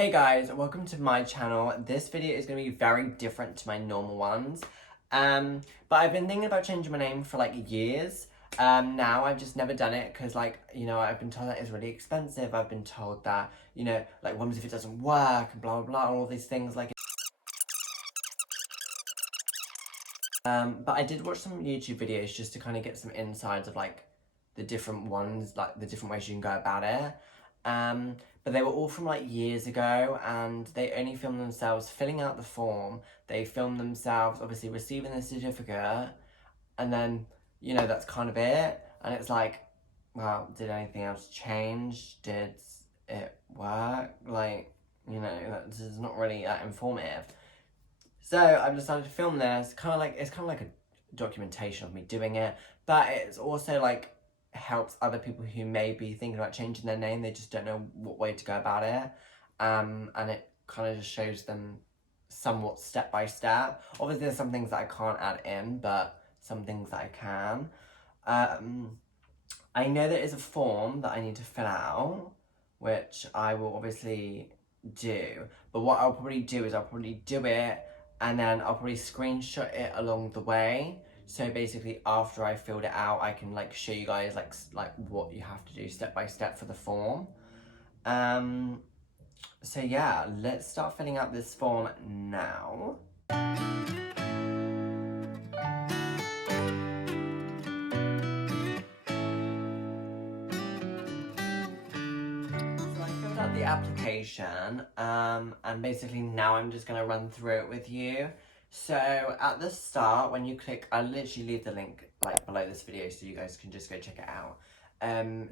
Hey guys, welcome to my channel. This video is going to be very different to my normal ones. But I've been thinking about changing my name for like years. Now I've just never done it because I've been told that it's really expensive. I've been told that, like what if it doesn't work and blah, blah, blah, and all these things like. But I did watch some YouTube videos just to kind of get some insides of like the different ones, like the different ways you can go about it. But they were all from like years ago, and they only filmed themselves filling out the form. They filmed themselves obviously receiving the certificate, and then that's kind of it. And it's like, well, did anything else change? Did it work? Like, this is not really that informative. So I've decided to film this. It's kind of like a documentation of me doing it, but it's also like helps other people who may be thinking about changing their name. They just don't know what way to go about it, and it kind of just shows them somewhat step by step. Obviously, there's some things that I can't add in, but some things that I can. I know there is a form that I need to fill out, which I will obviously do. But what I'll probably do is I'll probably do it, and then I'll probably screenshot it along the way. So basically after I filled it out, I can like show you guys like what you have to do step by step for the form. So yeah, let's start filling out this form now. The application and basically now I'm just going to run through it with you. So at the start, when you click, I'll literally leave the link like below this video so you guys can just go check it out.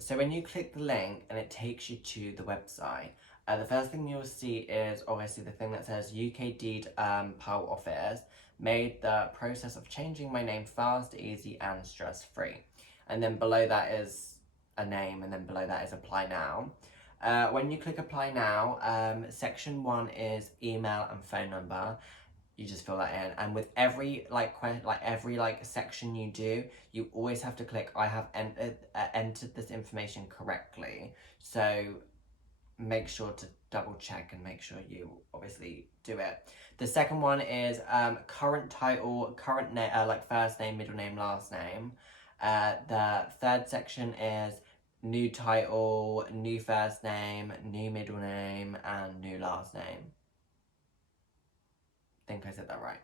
So when you click the link and it takes you to the website, the first thing you'll see is obviously the thing that says UK Deedpoll office made the process of changing my name fast, easy and stress-free. And then below that is a name, and then below that is apply now. When you click apply now, section 1 is email and phone number. You just fill that in, and with every section you do, you always have to click I have entered this information correctly. So make sure to double check and make sure you obviously do it. The second one is current title, current name, like first name, middle name, last name. The third section is new title, new first name, new middle name, and new last name. I think I said that right.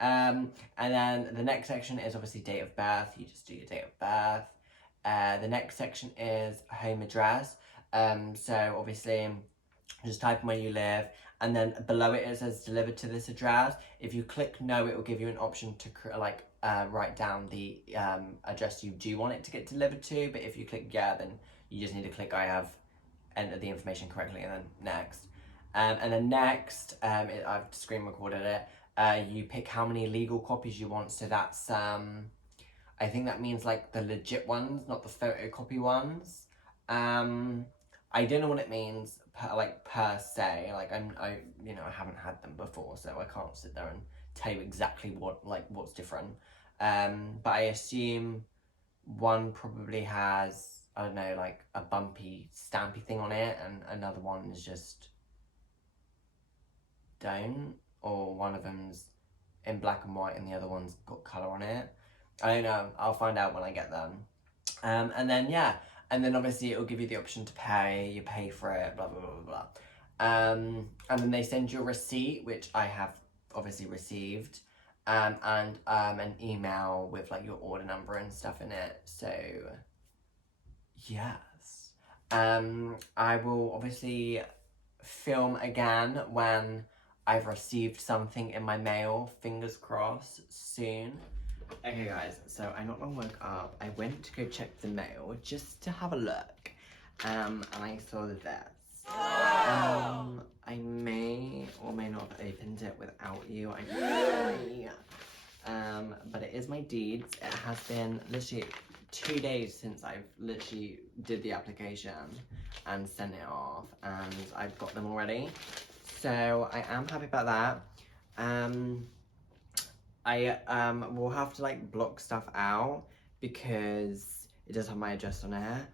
And then the next section is obviously date of birth. You just do your date of birth. The next section is home address. So obviously just type in where you live, and then below it says delivered to this address. If you click no, it will give you an option to write down the address you do want it to get delivered to. But if you click yeah, then you just need to click I have entered the information correctly, and then next. And then next, I've screen recorded it. You pick how many legal copies you want. So that's I think that means like the legit ones, not the photocopy ones. I don't know what it means per se. Like I haven't had them before, so I can't sit there and tell you exactly what's different. But I assume one probably has, I don't know, like a bumpy, stampy thing on it, and another one is just don't, or one of them's in black and white and the other one's got colour on it. I don't know, I'll find out when I get them. And then yeah, and then obviously it will give you the option to pay, you pay for it, blah, blah, blah, blah, blah. And then they send you a receipt, which I have obviously received, and an email with like your order number and stuff in it. So yes, I will obviously film again when I've received something in my mail, fingers crossed, soon. Okay guys, so I not long woke up, I went to go check the mail just to have a look, and I saw this. I may or may not have opened it without you, but it is my deeds. It has been literally 2 days since I've literally did the application and sent it off, and I've got them already. So I am happy about that. I will have to like block stuff out because it does have my address on it.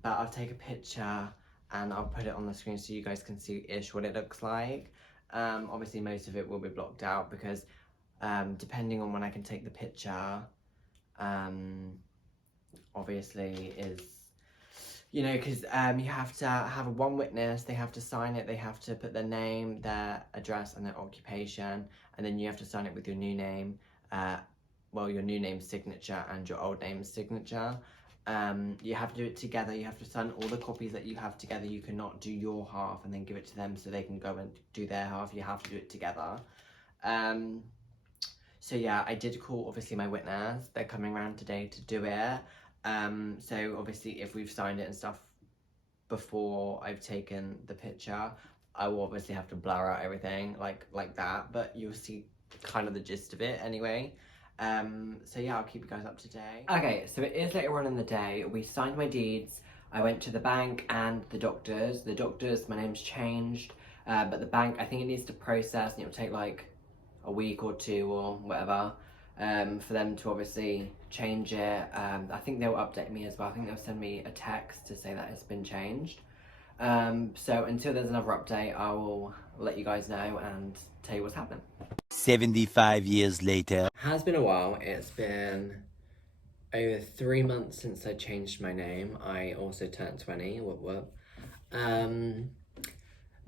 But I'll take a picture and I'll put it on the screen so you guys can see ish what it looks like. Obviously most of it will be blocked out because depending on when I can take the picture, obviously is, you know, because you have to have one witness, they have to sign it, they have to put their name, their address and their occupation, and then you have to sign it with your new name, well, your new name's signature and your old name's signature. You have to do it together, you have to sign all the copies that you have together. You cannot do your half and then give it to them so they can go and do their half. You have to do it together. So yeah, I did call obviously my witness, they're coming around today to do it. So obviously if we've signed it and stuff before I've taken the picture, I will obviously have to blur out everything like that, but you'll see kind of the gist of it anyway. So yeah, I'll keep you guys up to date. Okay, so it is later on in the day. We signed my deeds. I went to the bank and the doctors. The doctors, my name's changed, but the bank, I think it needs to process and it'll take like a week or two or whatever for them to obviously change it. I think they'll update me as well. I think they'll send me a text to say that it's been changed. So until there's another update, I will let you guys know and tell you what's happening. 75 years later. Has been a while. It's been over 3 months since I changed my name. I also turned 20. Whoop.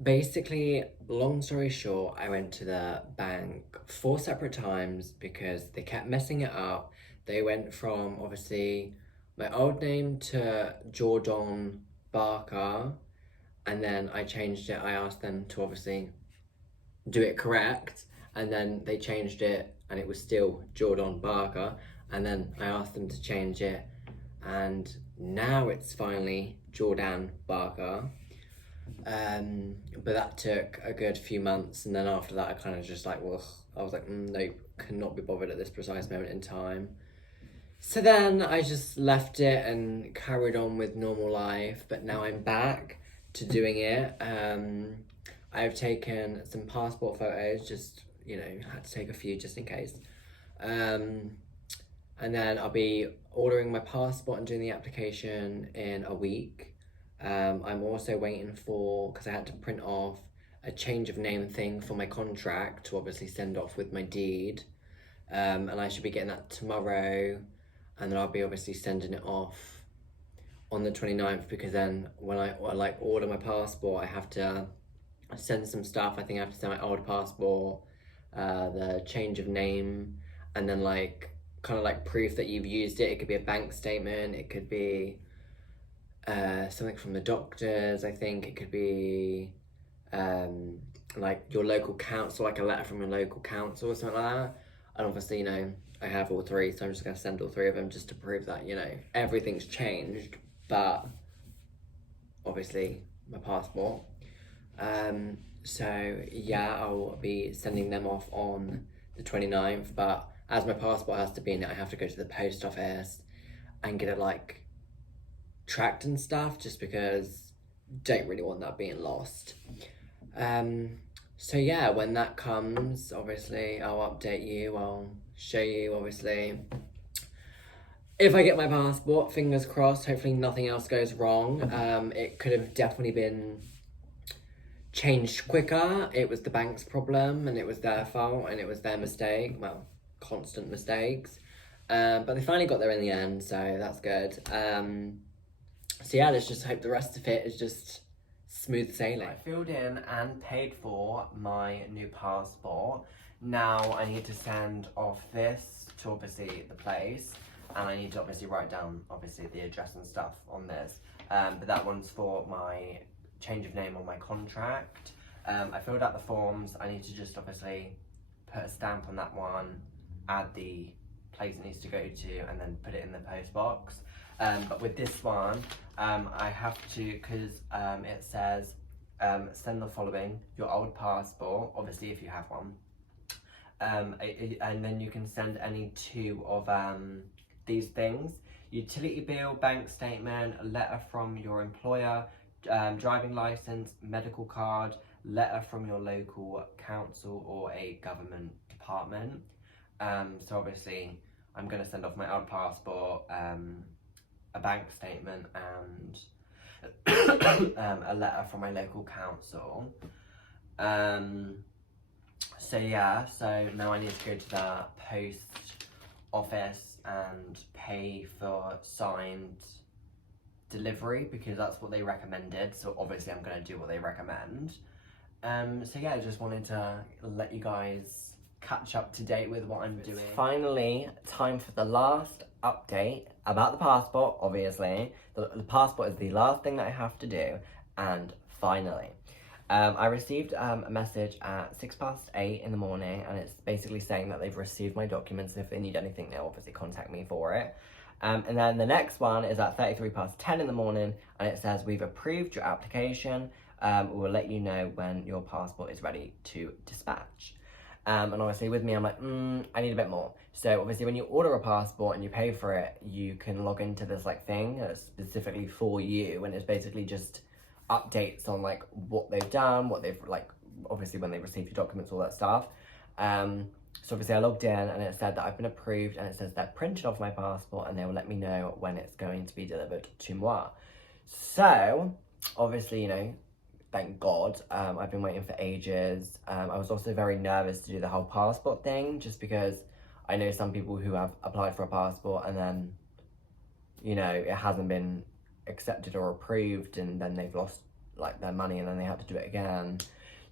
Basically, long story short, I went to the bank 4 separate times because they kept messing it up. They went from obviously my old name to Jordan Barker, and then I changed it. I asked them to obviously do it correct, and then they changed it and it was still Jordan Barker, and then I asked them to change it and now it's finally Jordan Barker. But that took a good few months, and then after that I kind of just like, well, I was like, nope, cannot be bothered at this precise moment in time. So then I just left it and carried on with normal life, but now I'm back to doing it. I've taken some passport photos, just, you know, had to take a few just in case. And then I'll be ordering my passport and doing the application in a week. I'm also waiting for, because I had to print off a change of name thing for my contract to obviously send off with my deed. And I should be getting that tomorrow. And then I'll be obviously sending it off on the 29th, because then when I like order my passport, I have to send some stuff. I think I have to send my old passport, the change of name, and then like kind of like proof that you've used it. It could be a bank statement, it could be something from the doctors, I think it could be like your local council, like a letter from your local council or something like that. And obviously, you know, I have all three, so I'm just going to send all three of them just to prove that, you know, everything's changed, but obviously my passport. So yeah, I'll be sending them off on the 29th, but as my passport has to be in it, I have to go to the post office and get it like tracked and stuff, just because don't really want that being lost. So yeah, when that comes, obviously I'll update you, I'll show you obviously if I get my passport. Fingers crossed, hopefully nothing else goes wrong. It could have definitely been changed quicker. It was the bank's problem and it was their fault and it was their mistake. Well, constant mistakes. But they finally got there in the end, so that's good. So yeah, let's just hope the rest of it is just smooth sailing. I filled in and paid for my new passport. Now I need to send off this to obviously the place, and I need to obviously write down obviously the address and stuff on this. But that one's for my change of name on my contract. I filled out the forms. I need to just obviously put a stamp on that one, add the place it needs to go to, and then put it in the post box. But with this one, I have to, because it says send the following: your old passport, obviously if you have one, and then you can send any two of these things: utility bill, bank statement, a letter from your employer, driving license, medical card, letter from your local council or a government department. So obviously I'm going to send off my old passport, a bank statement, and a letter from my local council. So yeah, so now I need to go to the post office and pay for signed delivery because that's what they recommended. So obviously I'm gonna do what they recommend. So yeah, I just wanted to let you guys catch up to date with what I'm doing. It's finally time for the last update about the passport, obviously. The passport is the last thing that I have to do, and finally. I received a message at 8:06 in the morning, and it's basically saying that they've received my documents, and if they need anything, they'll obviously contact me for it. And then the next one is at 10:33 in the morning, and it says, we've approved your application. We'll let you know when your passport is ready to dispatch. And obviously with me, I'm like, I need a bit more. So obviously when you order a passport and you pay for it, you can log into this like thing that's specifically for you, and it's basically just updates on like what they've done, what they've like, obviously when they receive your documents, all that stuff. So obviously I logged in and it said that I've been approved, and it says they're printed off my passport and they will let me know when it's going to be delivered to moi. So obviously, you know, thank God, I've been waiting for ages. I was also very nervous to do the whole passport thing, just because I know some people who have applied for a passport and then, you know, it hasn't been accepted or approved, and then they've lost like their money and then they have to do it again.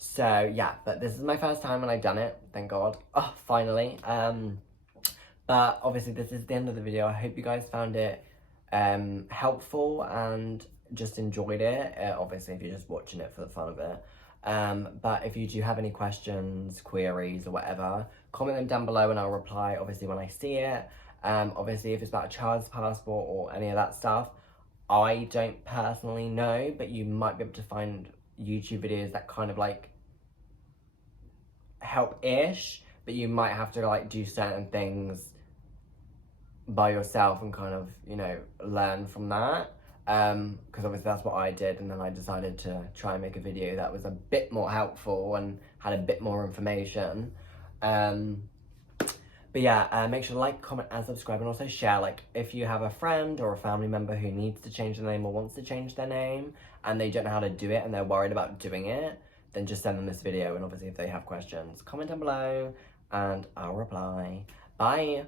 So yeah, but this is my first time and I've done it, thank God. Oh, finally. But obviously this is the end of the video. I hope you guys found it helpful and just enjoyed it. Obviously if you're just watching it for the fun of it. But if you do have any questions, queries or whatever, comment them down below and I'll reply obviously when I see it. Obviously if it's about a child's passport or any of that stuff, I don't personally know, but you might be able to find YouTube videos that kind of like help-ish, but you might have to like do certain things by yourself and kind of, you know, learn from that. Because obviously that's what I did, and then I decided to try and make a video that was a bit more helpful and had a bit more information. But yeah, make sure to like, comment and subscribe, and also share. Like if you have a friend or a family member who needs to change their name or wants to change their name and they don't know how to do it and they're worried about doing it, then just send them this video, and obviously if they have questions, comment down below and I'll reply. Bye!